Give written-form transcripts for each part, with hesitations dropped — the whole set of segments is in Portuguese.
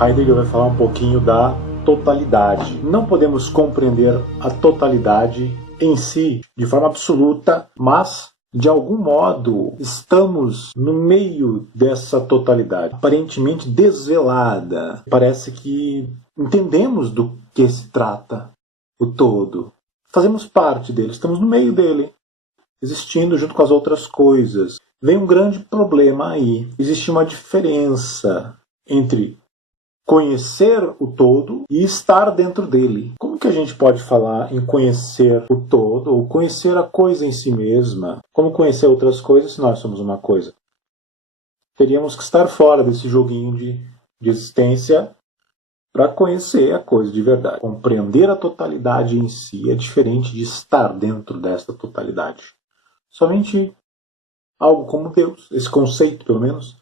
Heidegger vai falar um pouquinho da totalidade. Não podemos compreender a totalidade em si de forma absoluta, mas de algum modo estamos no meio dessa totalidade, aparentemente desvelada. Parece que entendemos do que se trata o todo. Fazemos parte dele, estamos no meio dele, existindo junto com as outras coisas. Vem um grande problema aí. Existe uma diferença entre conhecer o todo e estar dentro dele. Como que a gente pode falar em conhecer o todo ou conhecer a coisa em si mesma? Como conhecer outras coisas se nós somos uma coisa? Teríamos que estar fora desse joguinho de existência para conhecer a coisa de verdade. Compreender a totalidade em si é diferente de estar dentro dessa totalidade. Somente algo como Deus, esse conceito pelo menos,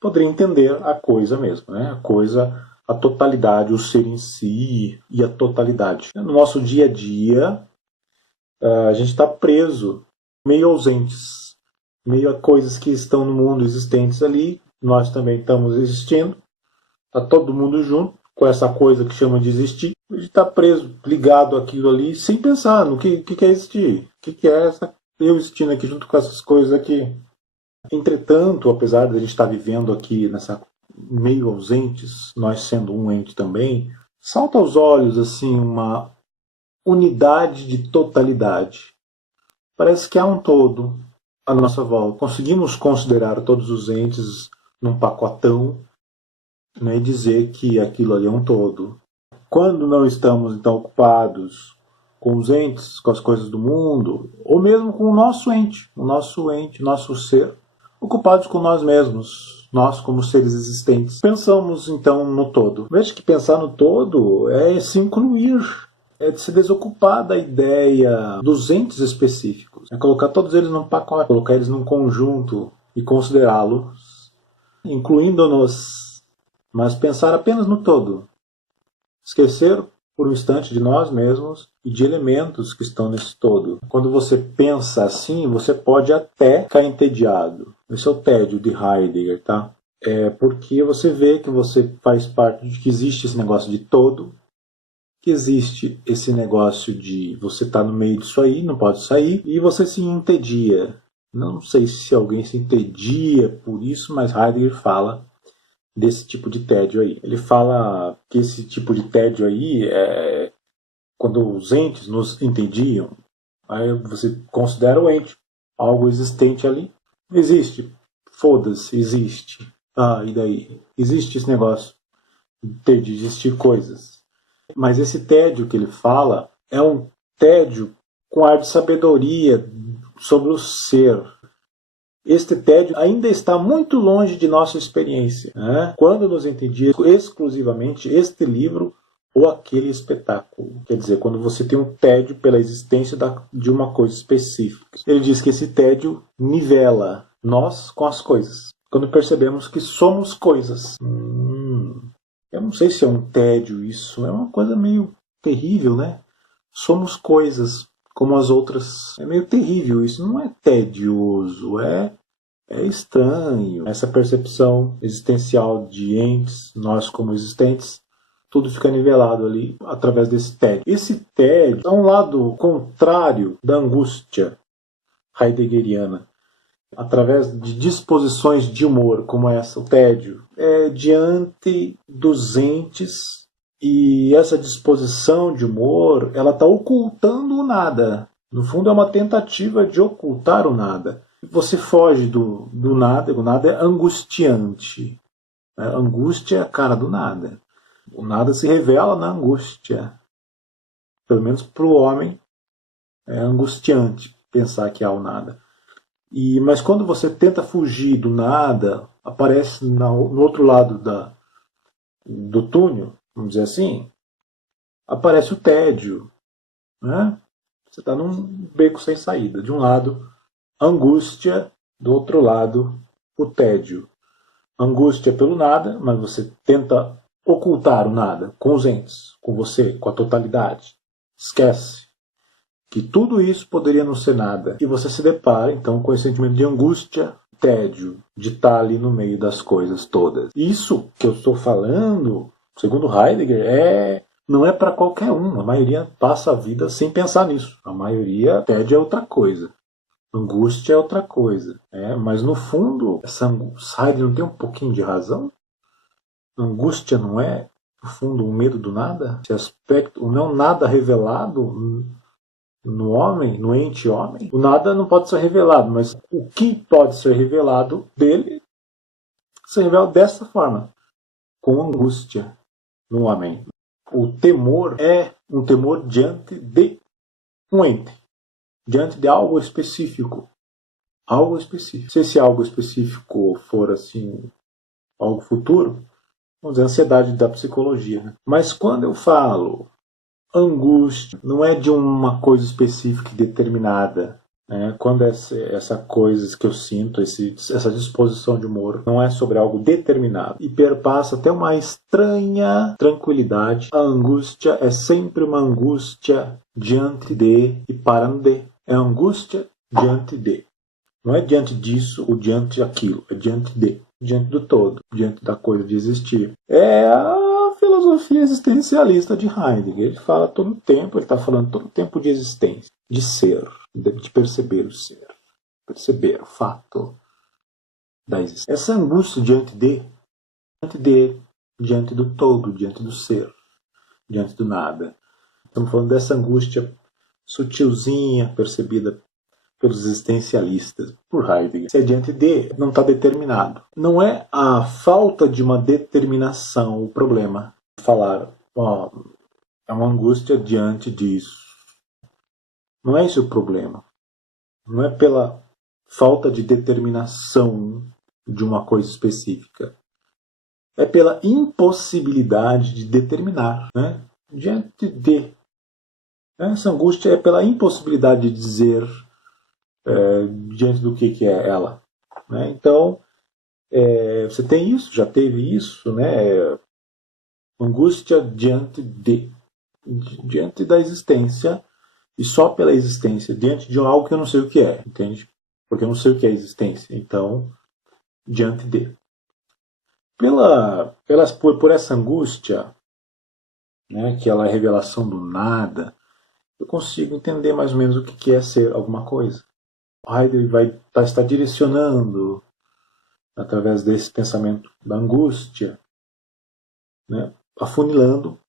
poderia entender a coisa mesmo, né? A coisa, a totalidade, o ser em si e a totalidade. No nosso dia a dia, a gente está preso, meio ausentes, meio a coisas que estão no mundo existentes ali, nós também estamos existindo, está todo mundo junto com essa coisa que chama de existir, a gente está preso, ligado àquilo ali, sem pensar no que é existir, o que é eu existindo aqui junto com essas coisas aqui. Entretanto, apesar de a gente estar vivendo aqui nessa meio ausentes, nós sendo um ente também, salta aos olhos assim uma unidade de totalidade. Parece que há um todo à nossa volta. Conseguimos considerar todos os entes num pacotão, né, e dizer que aquilo ali é um todo. Quando não estamos então ocupados com os entes, com as coisas do mundo, ou mesmo com o nosso ente, nosso ser, ocupados com nós mesmos, nós como seres existentes. Pensamos então no todo. Veja que pensar no todo é se incluir, é de se desocupar da ideia dos entes específicos, é colocar todos eles num pacote, colocar eles num conjunto e considerá-los, incluindo-nos, mas pensar apenas no todo. Esquecer por um instante de nós mesmos e de elementos que estão nesse todo. Quando você pensa assim, você pode até ficar entediado. Esse é o tédio de Heidegger, tá? É porque você vê que você faz parte de que existe esse negócio de todo, que existe esse negócio de você estar no meio disso aí, não pode sair, e você se entedia. Não sei se alguém se entedia por isso, mas Heidegger fala desse tipo de tédio aí. Ele fala que esse tipo de tédio aí é quando os entes nos entendiam, aí você considera o ente algo existente ali. Existe. Foda-se, existe. Ah, e daí? Existe esse negócio de existir coisas. Mas esse tédio que ele fala é um tédio com ar de sabedoria sobre o ser. Este tédio ainda está muito longe de nossa experiência, né? Quando nos entendia exclusivamente este livro ou aquele espetáculo. Quer dizer, quando você tem um tédio pela existência de uma coisa específica. Ele diz que esse tédio nivela nós com as coisas. Quando percebemos que somos coisas. Eu não sei se é um tédio isso. É uma coisa meio terrível, né? Somos coisas como as outras. É meio terrível isso. Não é tedioso, é estranho. Essa percepção existencial de entes, nós como existentes, tudo fica nivelado ali através desse tédio. Esse tédio é um lado contrário da angústia heideggeriana. Através de disposições de humor, como essa, o tédio, diante dos entes, e essa disposição de humor, ela está ocultando o nada. No fundo, é uma tentativa de ocultar o nada. Você foge do nada, o nada é angustiante. A angústia é a cara do nada. O nada se revela na angústia. Pelo menos para o homem é angustiante pensar que há o nada. Mas quando você tenta fugir do nada, aparece no outro lado do túnel, vamos dizer assim, aparece o tédio. Né? Você está num beco sem saída. De um lado, angústia, do outro lado, o tédio. Angústia pelo nada, mas você tenta ocultar o nada com os entes, com você, com a totalidade. Esquece que tudo isso poderia não ser nada. E você se depara, então, com esse sentimento de angústia tédio de estar ali no meio das coisas todas. Isso que eu estou falando, segundo Heidegger, não é para qualquer um. A maioria passa a vida sem pensar nisso. A maioria, tédio é outra coisa. Angústia é outra coisa. Mas no fundo, Heidegger não tem um pouquinho de razão? Angústia não é, no fundo, o medo do nada? Esse aspecto, o não nada revelado no homem, no ente homem, o nada não pode ser revelado, mas o que pode ser revelado dele se revela dessa forma, com angústia no homem. O temor é um temor diante de um ente, diante de algo específico. Algo específico. Se esse algo específico for assim, algo futuro, vamos dizer, ansiedade da psicologia. Né? Mas quando eu falo angústia, não é de uma coisa específica e determinada. Quando essa coisa que eu sinto, essa disposição de humor, não é sobre algo determinado. E perpassa até uma estranha tranquilidade. A angústia é sempre uma angústia diante de e para de. É angústia diante de. Não é diante disso ou diante daquilo. É diante de. Diante do todo. Diante da coisa de existir. É a filosofia existencialista de Heidegger. Ele fala todo o tempo, ele está falando todo o tempo de existência, de ser, de perceber o ser, perceber o fato da existência. Essa angústia diante do todo, diante do ser, diante do nada. Estamos falando dessa angústia sutilzinha, percebida pelos existencialistas, por Heidegger. Se é diante de, não está determinado. Não é a falta de uma determinação o problema. Falar, é uma angústia diante disso. Não é esse o problema. Não é pela falta de determinação de uma coisa específica. É pela impossibilidade de determinar. Né? Diante de. Essa angústia é pela impossibilidade de dizer diante do que é ela. Né? Então, você tem isso, já teve isso, né? Angústia diante da existência, e só pela existência, diante de algo que eu não sei o que é, entende? Porque eu não sei o que é existência, então, diante de. Por essa angústia, né, que ela é a revelação do nada, eu consigo entender mais ou menos o que é ser alguma coisa. Heidegger vai estar direcionando, através desse pensamento da angústia, né, afunilando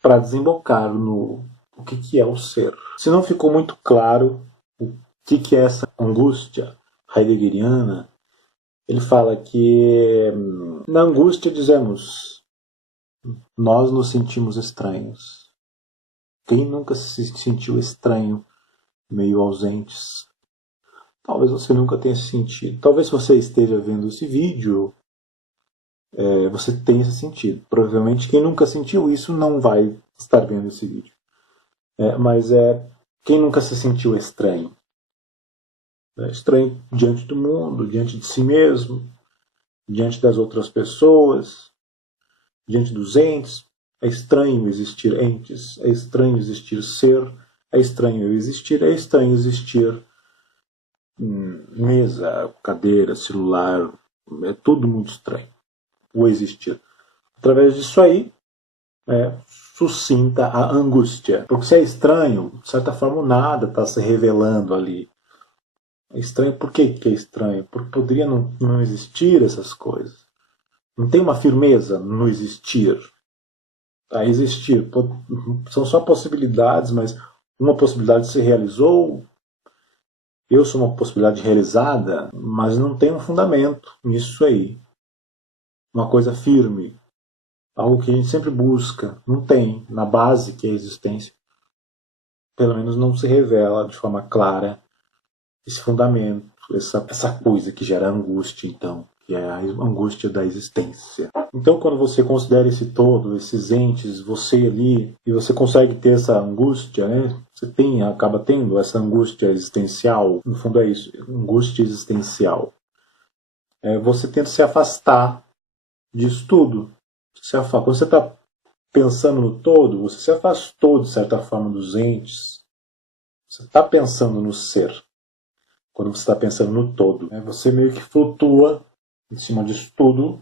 para desembocar no o que é o ser. Se não ficou muito claro o que é essa angústia heideggeriana, ele fala que na angústia dizemos, nós nos sentimos estranhos. Quem nunca se sentiu estranho, meio ausentes? Talvez você nunca tenha se sentido. Talvez você esteja vendo esse vídeo, você tenha se sentido. Provavelmente quem nunca sentiu isso não vai estar vendo esse vídeo. Mas quem nunca se sentiu estranho? Estranho diante do mundo, diante de si mesmo, diante das outras pessoas, diante dos entes. É estranho existir entes, é estranho existir ser, é estranho eu existir, é estranho existir mesa, cadeira, celular, é tudo muito estranho, o existir. Através disso aí, sucinta a angústia. Porque se é estranho, de certa forma o nada está se revelando ali. É estranho, por que é estranho? Porque poderia não existir essas coisas. Não tem uma firmeza no existir. Existir são só possibilidades, mas uma possibilidade se realizou, eu sou uma possibilidade realizada, mas não tem um fundamento nisso aí. Uma coisa firme. Algo que a gente sempre busca. Não tem. Na base que é a existência. Pelo menos não se revela de forma clara esse fundamento, essa coisa que gera angústia, então, que é a angústia da existência. Então, quando você considera esse todo, esses entes, você ali, e você consegue ter essa angústia, né? Você acaba tendo essa angústia existencial, no fundo é isso, angústia existencial. Você tenta se afastar disso tudo. Quando você está pensando no todo, você se afastou, de certa forma, dos entes. Você está pensando no ser. quando você está pensando no todo. Você meio que flutua em cima disso tudo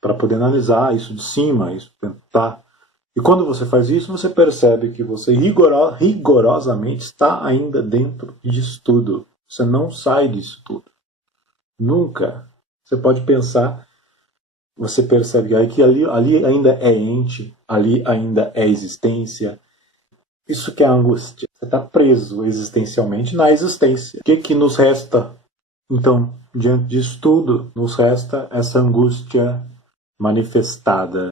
para poder analisar isso de cima, isso tentar. E quando você faz isso, você percebe que você rigorosamente está ainda dentro disso tudo. Você não sai disso tudo. Nunca. Você pode pensar, você percebe aí que ali ainda é ente, ali ainda é existência. Isso que é a angústia. Você está preso existencialmente na existência. O que nos resta? Então, diante disso tudo, nos resta essa angústia manifestada.